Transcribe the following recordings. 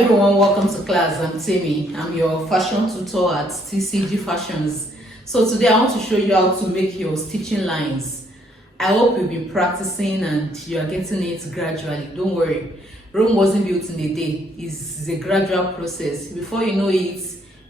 everyone, welcome to class. I'm Timmy. I'm your fashion tutor at TCG Fashions. So today I want to show you how to make your stitching lines. I hope you've been practicing and you are getting it gradually. Don't worry, Rome wasn't built in a day. It's a gradual process. Before you know it,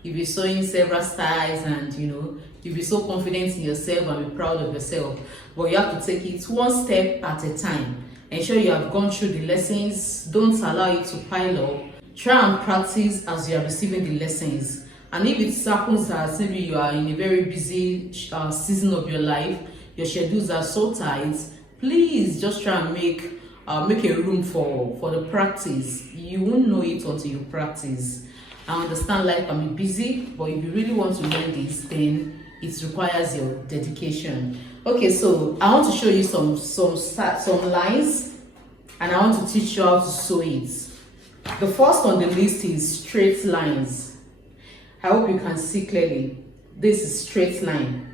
you'll be sewing several styles and you'll be so confident in yourself and be proud of yourself. But you have to take it one step at a time. Ensure you have gone through the lessons. Don't allow it to pile up. Try and practice as you are receiving the lessons. And if it happens that maybe you are in a very busy season of your life, your schedules are so tight, please just try and make a room for the practice. You won't know it until you practice. I understand life can be busy, but if you really want to learn this, then it requires your dedication. Okay, so I want to show you some lines, and I want to teach you how to sew it. The first on the list is straight lines. I hope you can see clearly. This is straight line.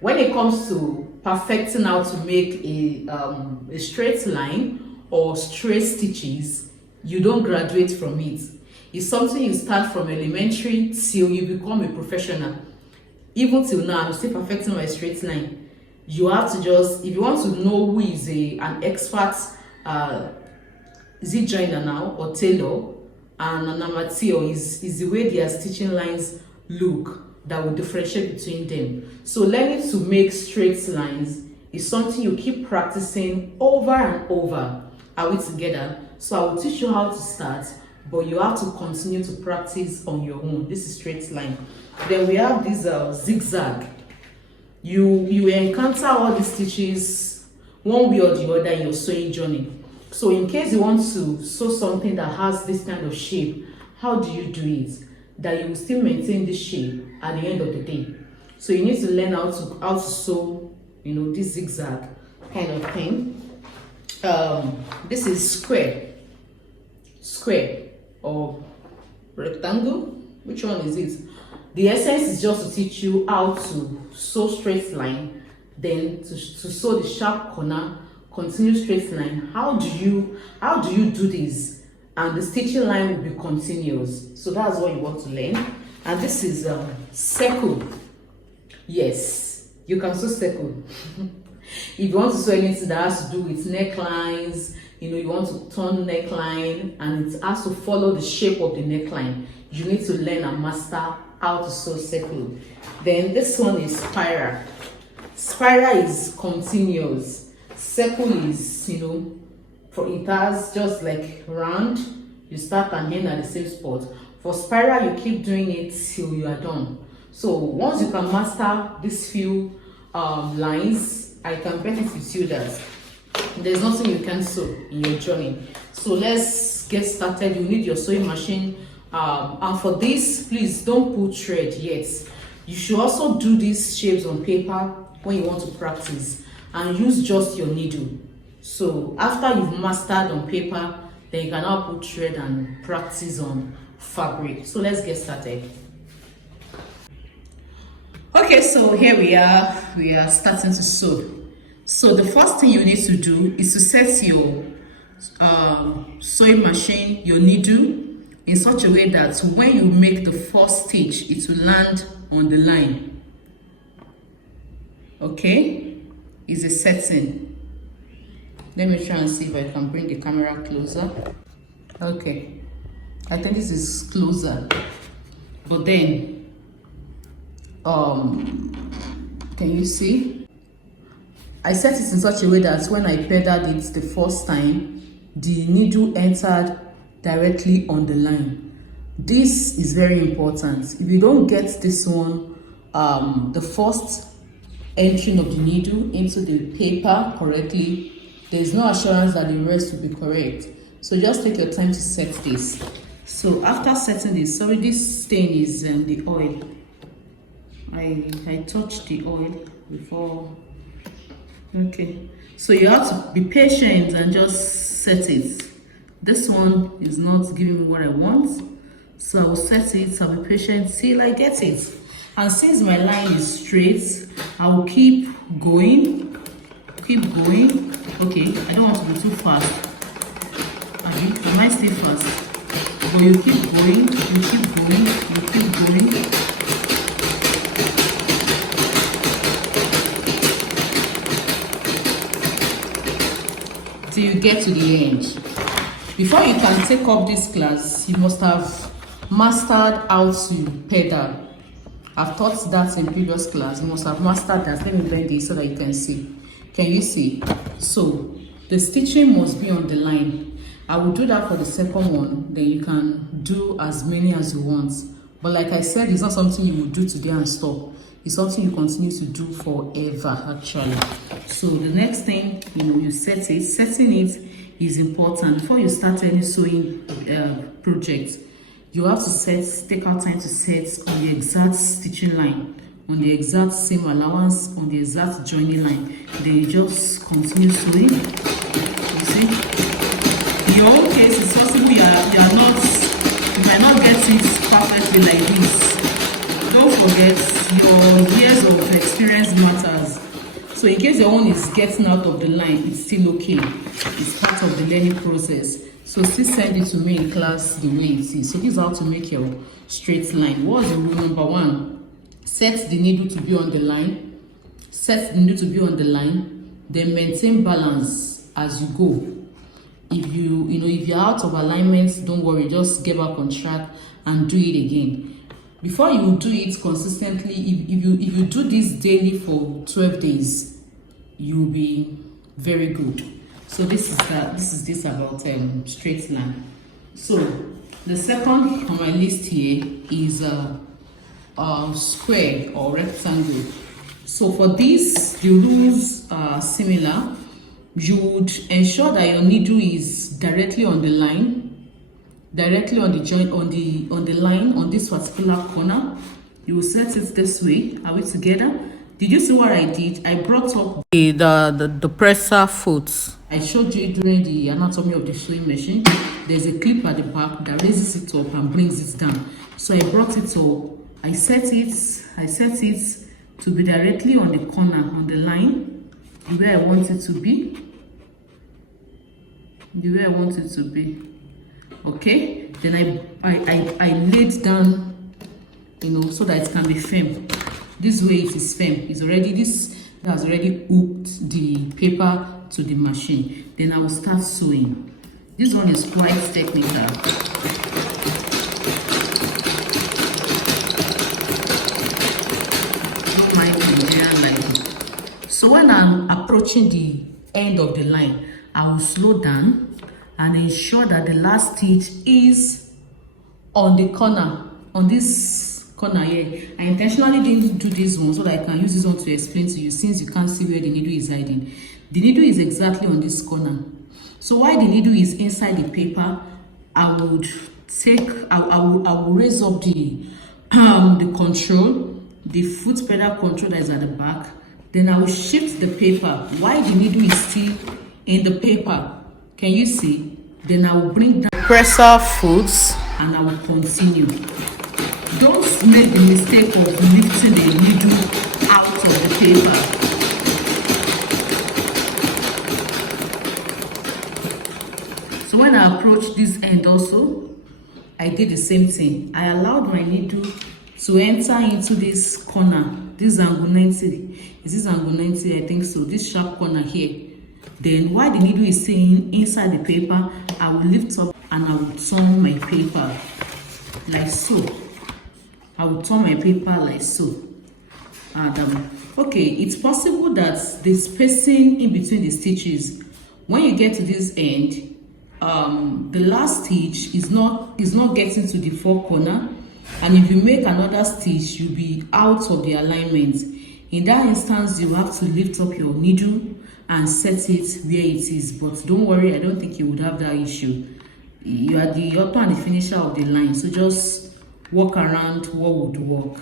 When it comes to perfecting how to make a straight line or straight stitches, you don't graduate from it. It's something you start from elementary till you become a professional. Even till now, I'm still perfecting my straight line. You have to just, if you want to know who is an expert, is it joiner now or tailor, and an amateur, is the way their stitching lines look that will differentiate between them. So learning to make straight lines is something you keep practicing over and over. Are we together? So I will teach you how to start, but you have to continue to practice on your own. This is straight line. Then we have this zigzag. You encounter all the stitches one way or the other in your sewing journey. So in case you want to sew something that has this kind of shape, how do you do it that you will still maintain this shape at the end of the day? So you need to learn how to sew, this zigzag kind of thing. This is square or rectangle. Which one is it? The essence is just to teach you how to sew straight line, then to sew the sharp corner, continue straight line. How do you do this? And the stitching line will be continuous. So that's what you want to learn. And this is circle. Yes, you can sew circle. If you want to sew anything that has to do with necklines, you want to turn neckline and it has to follow the shape of the neckline, you need to learn and master how to sew circle. Then this one is spiral. Spiral is continuous. Circle is, it has just like round. You start and end at the same spot. For spiral, you keep doing it till you are done. So once you can master these few lines, I can bet it with you that there's nothing you can sew in your journey. So let's get started. You need your sewing machine. And for this, please don't put thread yet. You should also do these shapes on paper when you want to practice, and use just your needle. So after you've mastered on paper, then you can now put thread and practice on fabric. So let's get started. Okay, so here we are starting to sew. So the first thing you need to do is to set your sewing machine, your needle, in such a way that when you make the first stitch, it will land on the line. Okay, is a setting. Let me try and see if I can bring the camera closer. Okay, I think this is closer, but then can you see? I set it in such a way that when I pedaled it the first time, the needle entered directly on the line. This is very important. If you don't get this one, the first entry of the needle into the paper correctly, there is no assurance that the rest will be correct. So just take your time to set this. So after setting this, sorry, this stain is the oil. I touched the oil before. Okay, so you have to be patient and just set it. This one is not giving me what I want, so I will set it. I'll be patient till I get it. And since my line is straight, I will keep going. Okay, I don't want to be too fast. Am I still fast? but you keep going, you keep going, you keep going. Till you get to the end. Before you can take up this class, you must have mastered how to pedal. I've taught that in previous class. You must have mastered that. Let me blend this so that you can see. Can you see? So the stitching must be on the line. I will do that for the second one. Then you can do as many as you want. But like I said, it's not something you will do today and stop. It's something you continue to do forever, actually. So the next thing, you set it. Setting it is important. Before you start any sewing project, you have to take out time to set on the exact stitching line, on the exact seam allowance, on the exact joining line. Then you just continue sewing. You see? In your own case, it's possible you might not get it perfectly like this. Don't forget, your years of experience matters. So in case your own is getting out of the line, it's still okay. It's part of the learning process. So still send it to me in class the way it is. So this is how to make your straight line. What's the rule number 1? Set the needle to be on the line. Set the needle to be on the line. Then maintain balance as you go. If you're out of alignment, don't worry. Just get back on track and do it again. Before you do it consistently, if you do this daily for 12 days, you'll be very good. So this is about straight line. So the second on my list here is a square or rectangle. So for this, the rules are similar. You would ensure that your needle is directly on the line, directly on the joint, on the line on this particular corner. You will set it this way. Are we together? Did you see what I did? I brought up the presser foot. I showed you during the anatomy of the sewing machine. There's a clip at the back that raises it up and brings it down. So I brought it up. I set it to be directly on the corner, on the line, the way I want it to be. The way I want it to be. Okay? Then I laid down, so that it can be firm. This way it is firm. This has already hooked the paper to the machine. Then I will start sewing. This one is quite technical. Don't mind Nigerian like. So when I'm approaching the end of the line, I will slow down and ensure that the last stitch is on the corner, on this corner here. I intentionally didn't do this one so that I can use this one to explain to you, since you can't see where the needle is hiding. The needle is exactly on this corner. So while the needle is inside the paper, I will raise up the control, the foot pedal control that is at the back. Then I will shift the paper while the needle is still in the paper. Can you see? Then I will bring down the presser foot and I will continue. Don't make the mistake of lifting the needle out of the paper. So when I approach this end also, I did the same thing. I allowed my needle to enter into this corner, this angle 90. Is this angle 90? I think so. This sharp corner here. Then while the needle is staying inside the paper, I will lift up and I will turn my paper like so. I will turn my paper like so. And okay, it's possible that the spacing in between the stitches, when you get to this end, the last stitch is not getting to the four corner, and if you make another stitch, you'll be out of the alignment. In that instance, you have to lift up your needle and set it where it is. But don't worry, I don't think you would have that issue. You are the author and the finisher of the line, so just walk around what would work.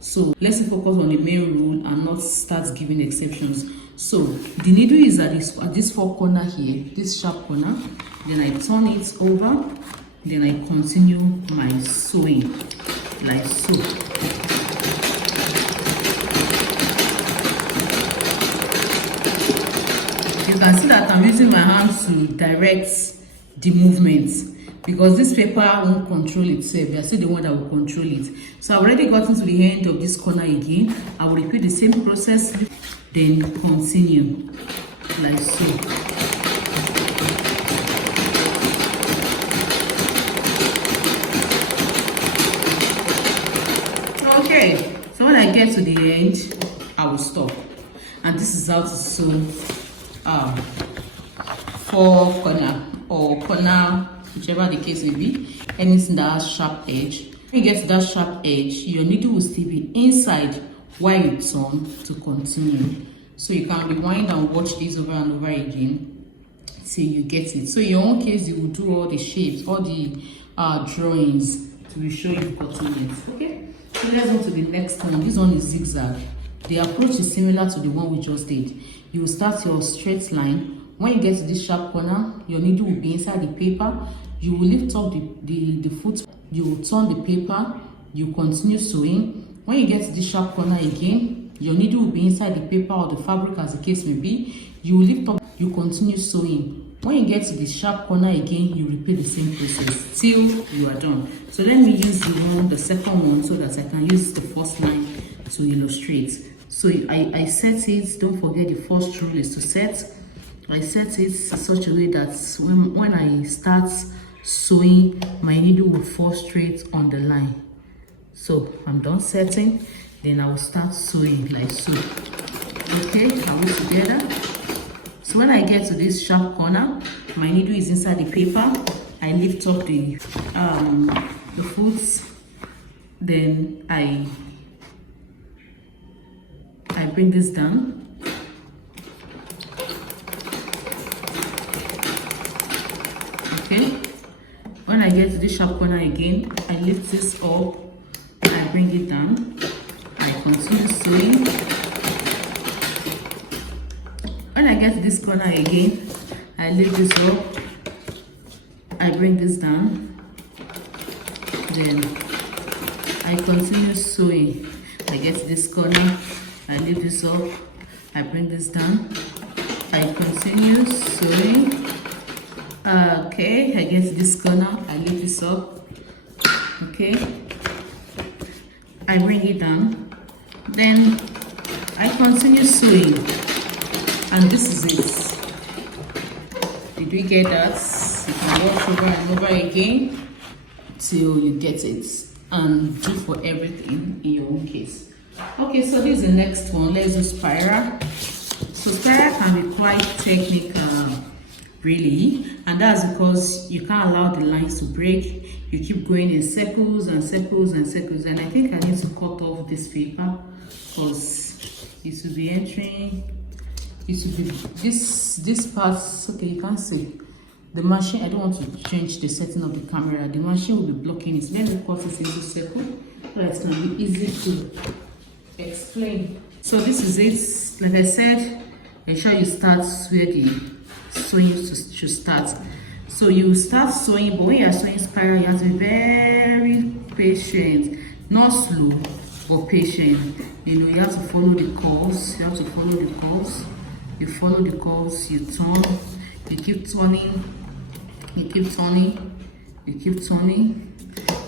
So let's focus on the main rule and not start giving exceptions. So the needle is at this four corner here, this sharp corner. Then I turn it over. Then I continue my sewing like so. You can see that I'm using my hands to direct the movement. because this paper won't control itself. You are still the one that will control it. So I've already gotten to the end of this corner again. I will repeat the same process, then continue like so. Okay, so when I get to the end, I will stop. And this is how to sew 4 corner or corner, whichever the case may be, anything that has sharp edge. When you get to that sharp edge, your needle will still be inside while you turn to continue. So you can rewind and watch this over and over again till you get it. So in your own case, you will do all the shapes, all the drawings to be sure you've gotten it. Okay, so let's go to the next one. This one is zigzag. The approach is similar to the one we just did. You will start your straight line. When you get to this sharp corner, your needle will be inside the paper. You will lift up the foot. You will turn the paper. You continue sewing. When you get to this sharp corner again, your needle will be inside the paper or the fabric as the case may be. You will lift up. You continue sewing. When you get to the sharp corner again, you repeat the same process till you are done. So let me use the second one, so that I can use the first line to illustrate. So I set it. Don't forget, the first rule is to set. I set it in such a way that when I start sewing, my needle will fall straight on the line. So I'm done setting, then I will start sewing like so. Okay, are we together? So when I get to this sharp corner, my needle is inside the paper. I lift up the foot, then I bring this down. Okay, when I get to this sharp corner again, I lift this up, I bring it down, I continue sewing. When I get to this corner again, I lift this up, I bring this down, then I continue sewing. I get to this corner, I lift this up, I bring this down, I continue sewing. Okay, I get to this corner, I lift this up. Okay, I bring it down, then I continue sewing, and this is it. Did we get that? You can watch over and over again till you get it, and do for everything in your own case. Okay, so this is the next one. Let's do spiral. So spiral can be quite technical, really, and that's because you can't allow the lines to break. You keep going in circles and circles and circles, and I think I need to cut off this paper because it will be entering. It will be this part. Okay, you can't see the machine. I don't want to change the setting of the camera. The machine will be blocking it. Let me cut it into circle so that it can be easy to explain. So this is it. Like I said, ensure you start where the sewing should start. So you start sewing, but when you are sewing spiral, you have to be very patient, not slow but patient. You know, you have to follow the curves. You have to follow the curves. You follow the curves. You turn. You keep turning. You keep turning. You keep turning.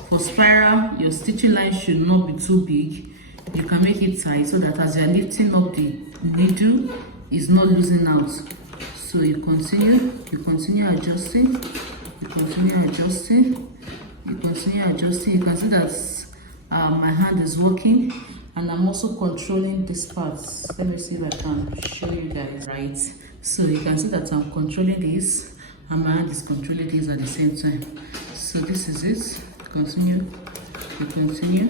For spiral, your stitching line should not be too big. You can make it tight so that as you are lifting up the needle, it's not losing out. So you continue adjusting, you continue adjusting, you continue adjusting. You can see that my hand is working, and I'm also controlling this part. Let me see if I can show you guys right. So you can see that I'm controlling this, and my hand is controlling this at the same time. So this is it. Continue, you continue,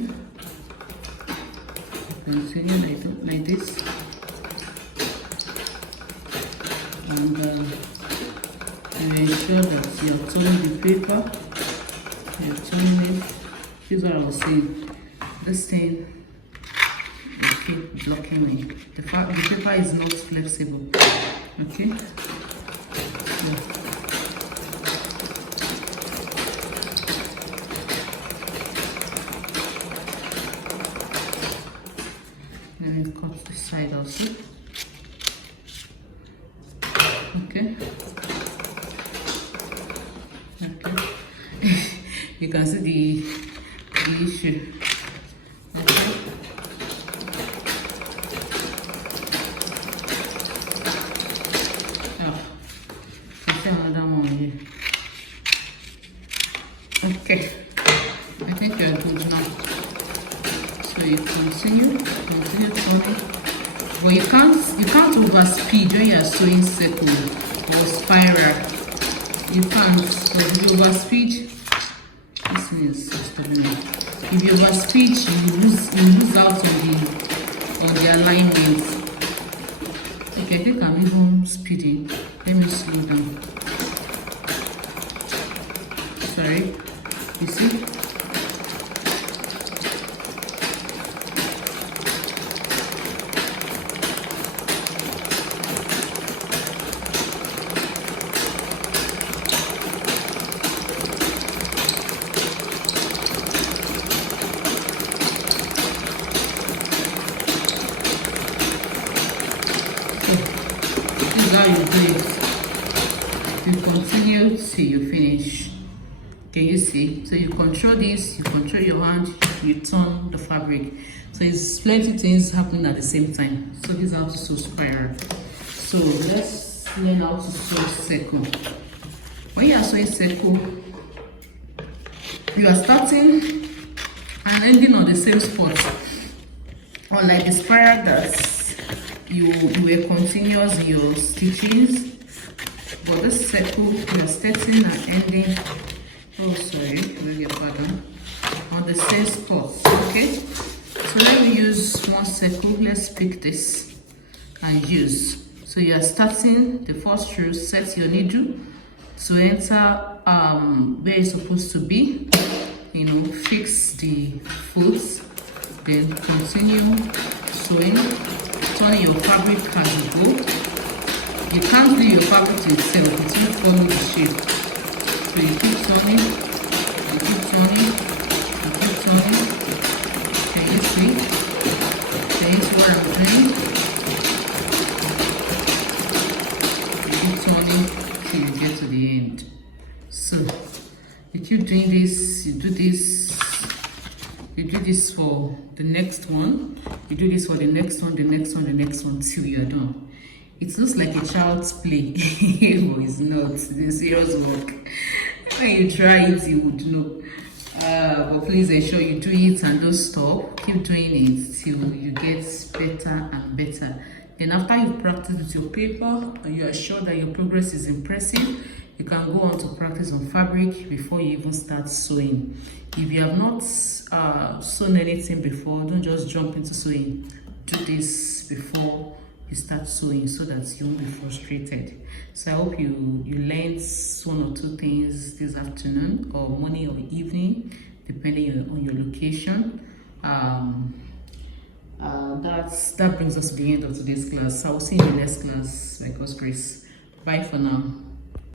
you continue like this. And you ensure that you're turning the paper, you're turning it. Here's what I was saying. This thing will keep blocking me. The paper is not flexible. Okay? Yeah. Let me cut this side also. Okay. Okay. you can see the issue. Okay. Oh, I see another one here. Okay, I think you're good now. So you continue turning, but you can't overspeed when you are sewing circle or spiral. You can't, because if you overspeed, this thing is stopping me. If you overspeed, you lose out on the alignment. Okay, I think I'm even speeding. Let me slow down. Sorry, you see? This is how you do it. You continue till you finish. Can you see? So you control this, you control your hand, you turn the fabric. So it's plenty things happening at the same time. So this is how to sew spiral. So let's learn how to sew circle. When you are sewing circle, you are starting and ending on the same spot. Unlike the spiral that you were continuous in your stitches, but this circle you are starting and ending, oh sorry, let me get pardon, on the same spot. Okay, so let me use small circle. Let's pick this and use. So you are starting the first row, set your needle to enter where it's supposed to be, you know, fix the foot, then continue sewing, turning your fabric as you go. You can't do your fabric to itself, it will follow the shape. So you keep turning, you keep turning, you keep turning. Can you see? Can you see what I'm doing? You keep turning till you get to the end. So you keep doing this, you do this, you do this for the next one, you do this for the next one, the next one, the next one, till you're done. It looks like a child's play, but it's not. It's serious work. When you try it, you would know. But please ensure you do it and don't stop. Keep doing it till you get better and better. Then after you practice with your paper and you are sure that your progress is impressive, you can go on to practice on fabric before you even start sewing. If you have not sewn anything before, don't just jump into sewing. Do this before you start sewing so that you won't be frustrated. So I hope you learned one or two things this afternoon or morning or evening, depending on your location. That brings us to the end of today's class. So I will see you in the next class by God's grace. Bye for now.